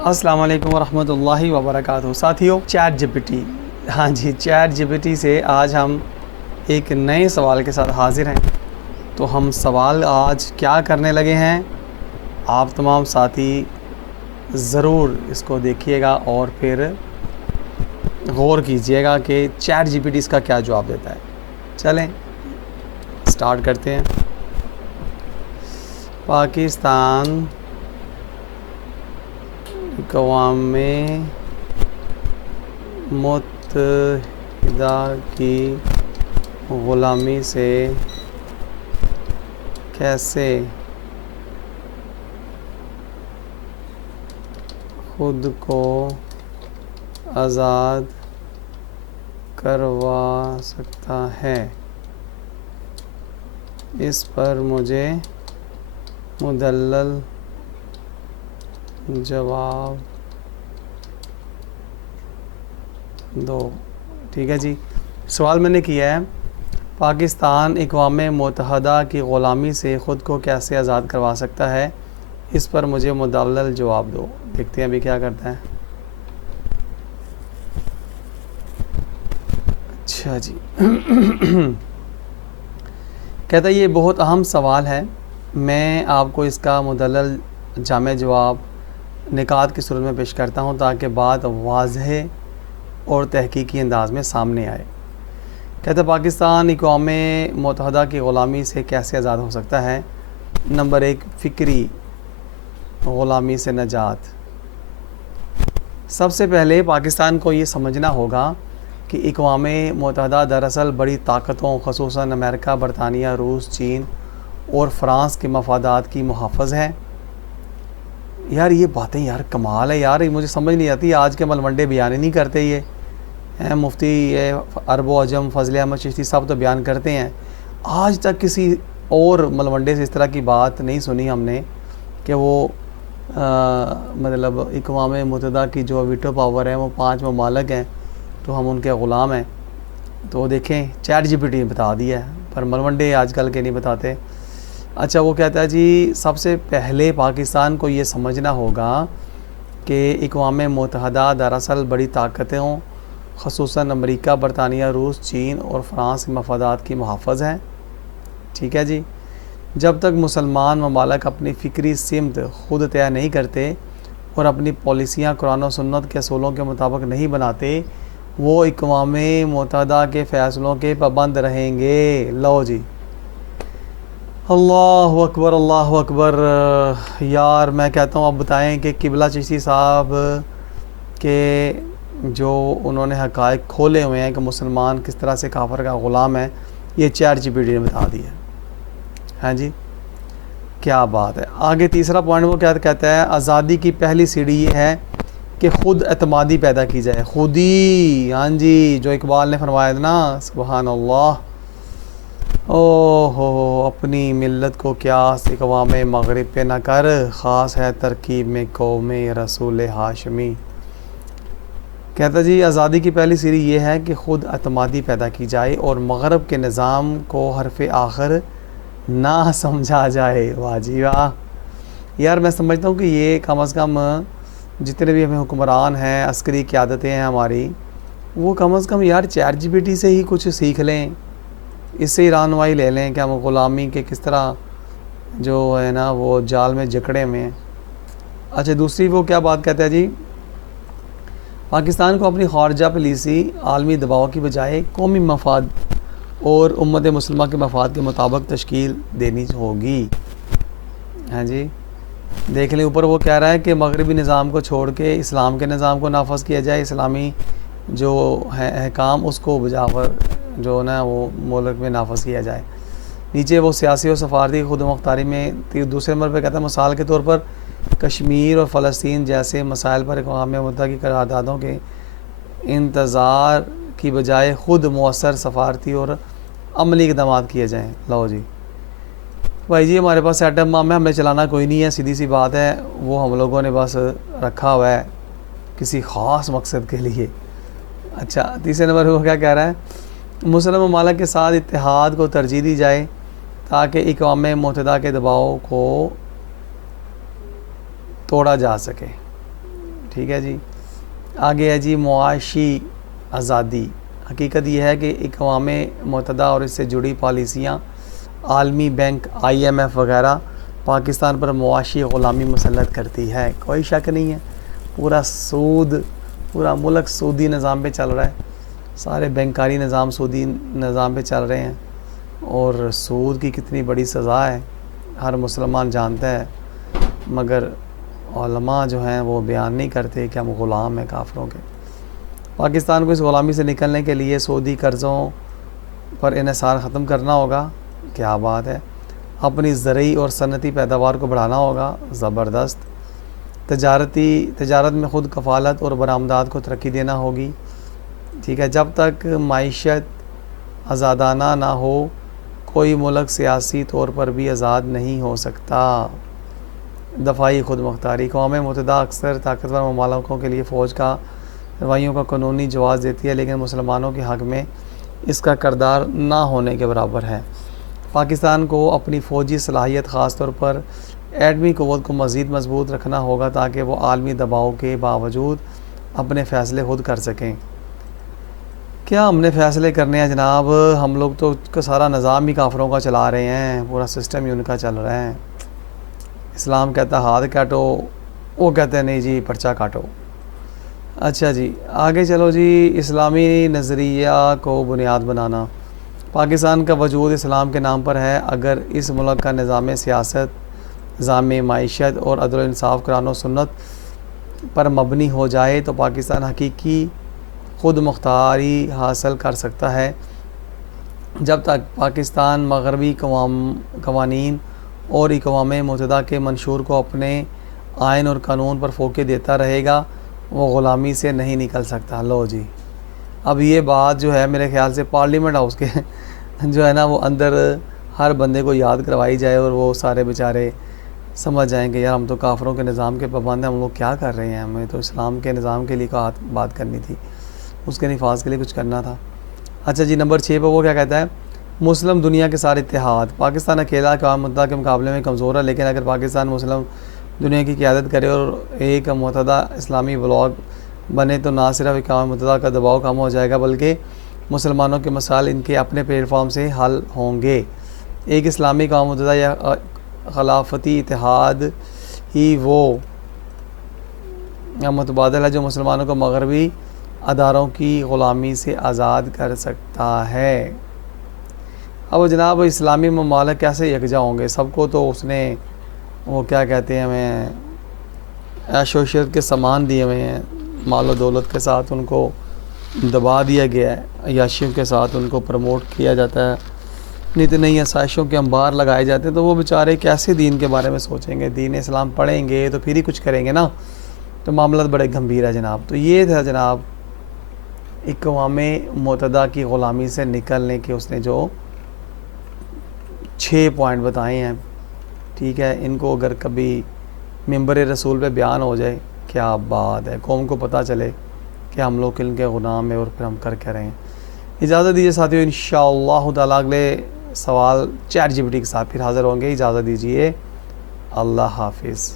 السلام علیکم ورحمۃ اللہ وبرکاتہ ساتھیوں، چیٹ جی پی ٹی، ہاں جی، چیٹ جی پی ٹی سے آج ہم ایک نئے سوال کے ساتھ حاضر ہیں۔ تو ہم سوال آج کیا کرنے لگے ہیں، آپ تمام ساتھی ضرور اس کو دیکھیے گا اور پھر غور کیجئے گا کہ چیٹ جی پی ٹی اس کا کیا جواب دیتا ہے۔ چلیں سٹارٹ کرتے ہیں۔ پاکستان اقوام متحدہ کی غلامی سے کیسے خود کو آزاد کروا سکتا ہے، اس پر مجھے مدلل جواب دو۔ ٹھیک ہے جی، سوال میں نے کیا ہے پاکستان اقوام متحدہ کی غلامی سے خود کو کیسے آزاد کروا سکتا ہے، اس پر مجھے مدلل جواب دو۔ دیکھتے ہیں ابھی کیا کرتا ہے۔ اچھا جی کہتا ہے یہ بہت اہم سوال ہے، میں آپ کو اس کا مدلل جامع جواب نکات کی صورت میں پیش کرتا ہوں تاکہ بات واضح اور تحقیقی انداز میں سامنے آئے۔ کہتا ہے پاکستان اقوام متحدہ کی غلامی سے کیسے آزاد ہو سکتا ہے۔ نمبر 1، فکری غلامی سے نجات۔ سب سے پہلے پاکستان کو یہ سمجھنا ہوگا کہ اقوام متحدہ دراصل بڑی طاقتوں خصوصاً امریکہ، برطانیہ، روس، چین اور فرانس کے مفادات کی محافظ ہے۔ یار یہ باتیں یار کمال ہے یار، مجھے سمجھ نہیں آتی، آج کے ملوڈے بیان ہی نہیں کرتے۔ یہ مفتی عرب و عجم فضل احمد چشتی صاحب تو بیان کرتے ہیں، آج تک کسی اور ملوڈے سے اس طرح کی بات نہیں سنی ہم نے کہ وہ مطلب اقوام متحدہ کی جو ویٹو پاور ہے وہ 5 ممالک ہیں تو ہم ان کے غلام ہیں۔ تو دیکھیں چیٹ جی پی ٹی بتا دیا ہے، پر ملوڈے آج کل کے نہیں بتاتے۔ اچھا وہ کہتا ہے جی سب سے پہلے پاکستان کو یہ سمجھنا ہوگا کہ اقوام متحدہ دراصل بڑی طاقتوں خصوصاً امریکہ، برطانیہ، روس، چین اور فرانس کے مفادات کی محافظ ہیں۔ ٹھیک ہے جی، جب تک مسلمان ممالک اپنی فکری سمت خود طے نہیں کرتے اور اپنی پالیسیاں قرآن و سنت کے اصولوں کے مطابق نہیں بناتے، وہ اقوام متحدہ کے فیصلوں کے پابند رہیں گے۔ لو جی، اللہ اکبر اللہ اکبر۔ یار میں کہتا ہوں اب بتائیں کہ قبلہ چشتی صاحب کے جو انہوں نے حقائق کھولے ہوئے ہیں کہ مسلمان کس طرح سے کافر کا غلام ہے، یہ چیٹ جی پی ٹی نے بتا دیا۔ ہاں جی کیا بات ہے۔ آگے تیسرا پوائنٹ وہ کیا کہتا ہے، آزادی کی پہلی سیڑھی یہ ہے کہ خود اعتمادی پیدا کی جائے۔ خودی، ہاں جی، جو اقبال نے فرمایا تھا نا، سبحان اللہ، ہو اپنی ملت کو قیاس اقوام مغرب پہ نہ کر، خاص ہے ترکیب میں قوم رسول ہاشمی۔ کہتا جی آزادی کی پہلی سیڑھی یہ ہے کہ خود اعتمادی پیدا کی جائے اور مغرب کے نظام کو حرف آخر نہ سمجھا جائے۔ واہ جی واہ۔ یار میں سمجھتا ہوں کہ یہ کم از کم جتنے بھی ہمیں حکمران ہیں، عسکری قیادتیں ہیں ہماری، وہ کم از کم یار چیٹ جی پی ٹی سے ہی کچھ سیکھ لیں، اس سے ہی رہنمائی لے لیں کہ ہم غلامی کے کس طرح جو ہے نا وہ جال میں جکڑے میں۔ اچھا دوسری وہ کیا بات کہتا ہے جی، پاکستان کو اپنی خارجہ پالیسی عالمی دباؤ کی بجائے قومی مفاد اور امت مسلمہ کے مفاد کے مطابق تشکیل دینی ہوگی۔ ہاں جی دیکھ لیں اوپر وہ کہہ رہا ہے کہ مغربی نظام کو چھوڑ کے اسلام کے نظام کو نافذ کیا جائے، اسلامی جو ہے احکام اس کو بجاور جو نا وہ ملک میں نافذ کیا جائے۔ نیچے وہ سیاسی اور سفارتی خود مختاری میں دوسرے نمبر پہ کہتا ہے مثال کے طور پر کشمیر اور فلسطین جیسے مسائل پر اقوام متحدہ کی قراردادوں کے انتظار کی بجائے خود مؤثر سفارتی اور عملی اقدامات کیے جائیں۔ لو جی بھائی جی ہمارے پاس ایٹم بم ہے، ہمیں چلانا کوئی نہیں ہے، سیدھی سی بات ہے، وہ ہم لوگوں نے بس رکھا ہوا ہے کسی خاص مقصد کے لیے۔ اچھا تیسرے نمبر پہ وہ کیا کہہ رہا ہے، مسلم ممالک کے ساتھ اتحاد کو ترجیح دی جائے تاکہ اقوام متحدہ کے دباؤ کو توڑا جا سکے۔ ٹھیک ہے جی. آگے ہے جی معاشی آزادی. حقیقت یہ ہے کہ اقوام متحدہ اور اس سے جڑی پالیسیاں، عالمی بینک، IMF وغیرہ پاکستان پر معاشی غلامی مسلط کرتی ہے. کوئی شک نہیں ہے. پورا ملک سودی نظام پہ چل رہا ہے. سارے بینکاری نظام سودی نظام پہ چل رہے ہیں، اور سود کی کتنی بڑی سزا ہے ہر مسلمان جانتا ہے، مگر علماء جو ہیں وہ بیان نہیں کرتے کہ ہم غلام ہیں کافروں کے. پاکستان کو اس غلامی سے نکلنے کے لیے سعودی قرضوں پر انحصار ختم کرنا ہوگا. کیا بات ہے. اپنی زرعی اور صنعتی پیداوار کو بڑھانا ہوگا. زبردست. تجارت میں خود کفالت اور برآمدات کو ترقی دینا ہوگی. ٹھیک ہے. جب تک معیشت آزادانہ نہ ہو، کوئی ملک سیاسی طور پر بھی آزاد نہیں ہو سکتا. دفاعی خود مختاری. اقوام متحدہ اکثر طاقتور ممالکوں کے لیے فوج کا روایوں کا قانونی جواز دیتی ہے، لیکن مسلمانوں کے حق میں اس کا کردار نہ ہونے کے برابر ہے. پاکستان کو اپنی فوجی صلاحیت، خاص طور پر ایٹمی قوت کو مزید مضبوط رکھنا ہوگا تاکہ وہ عالمی دباؤ کے باوجود اپنے فیصلے خود کر سکیں. کیا ہم نے فیصلے کرنے ہیں جناب؟ ہم لوگ تو سارا نظام ہی کافروں کا چلا رہے ہیں، پورا سسٹم ہی ان کا چل رہا ہے. اسلام کہتا ہے ہاتھ کاٹو، وہ کہتے ہیں نہیں جی پرچہ کاٹو. اچھا جی آگے چلو جی. اسلامی نظریہ کو بنیاد بنانا. پاکستان کا وجود اسلام کے نام پر ہے. اگر اس ملک کا نظام سیاست، نظام معیشت اور عدل و انصاف قرآن و سنت پر مبنی ہو جائے تو پاکستان حقیقی خود مختاری حاصل کر سکتا ہے. جب تک پاکستان مغربی قوانین اور اقوام متحدہ کے منشور کو اپنے آئین اور قانون پر فوقیت دیتا رہے گا، وہ غلامی سے نہیں نکل سکتا. لو جی اب یہ بات جو ہے میرے خیال سے پارلیمنٹ ہاؤس کے جو ہے نا وہ اندر ہر بندے کو یاد کروائی جائے، اور وہ سارے بیچارے سمجھ جائیں کہ یار ہم تو کافروں کے نظام کے پابند ہیں، ہم لوگ کیا کر رہے ہیں، ہمیں تو اسلام کے نظام کے لیے بات کرنی تھی، اس کے نفاذ کے لیے کچھ کرنا تھا. اچھا جی نمبر 6 پہ وہ کیا کہتا ہے؟ مسلم دنیا کے سارے اتحاد. پاکستان اکیلا اقوام متحدہ کے مقابلے میں کمزور ہے، لیکن اگر پاکستان مسلم دنیا کی قیادت کرے اور ایک متحدہ اسلامی بلاک بنے تو نہ صرف اقوام متحدہ کا دباؤ کم ہو جائے گا، بلکہ مسلمانوں کے مسائل ان کے اپنے پلیٹ فارم سے حل ہوں گے. ایک اسلامی اقوام متحدہ یا خلافتی اتحاد ہی وہ متبادل ہے جو مسلمانوں کو مغربی اداروں کی غلامی سے آزاد کر سکتا ہے. اب جناب اسلامی ممالک کیسے یکجا ہوں گے؟ سب کو تو اس نے وہ کیا کہتے ہیں ہمیں عیش و عشرت کے سامان دیے ہوئے ہیں، مال و دولت کے ساتھ ان کو دبا دیا گیا ہے، عیاشیوں کے ساتھ ان کو پروموٹ کیا جاتا ہے، نئی نئی آسائشوں کے انبار لگائے جاتے ہیں. تو وہ بیچارے کیسے دین کے بارے میں سوچیں گے؟ دین اسلام پڑھیں گے تو پھر ہی کچھ کریں گے نا. تو معاملات بڑے گمبھیر ہے جناب. تو یہ تھا جناب اقوام متحدہ کی غلامی سے نکلنے کے اس نے جو 6 پوائنٹ بتائے ہیں. ٹھیک ہے. ان کو اگر کبھی ممبر رسول پہ بیان ہو جائے کیا بات ہے، قوم کو پتہ چلے کہ ہم لوگ ان کے غلام ہیں اور پھر ہم کر کے رہے ہیں. اجازت دیجیے ساتھیوں، انشاءاللہ تعالیٰ اگلے سوال چیٹ GPT کے ساتھ پھر حاضر ہوں گے. اجازت دیجیے. اللہ حافظ.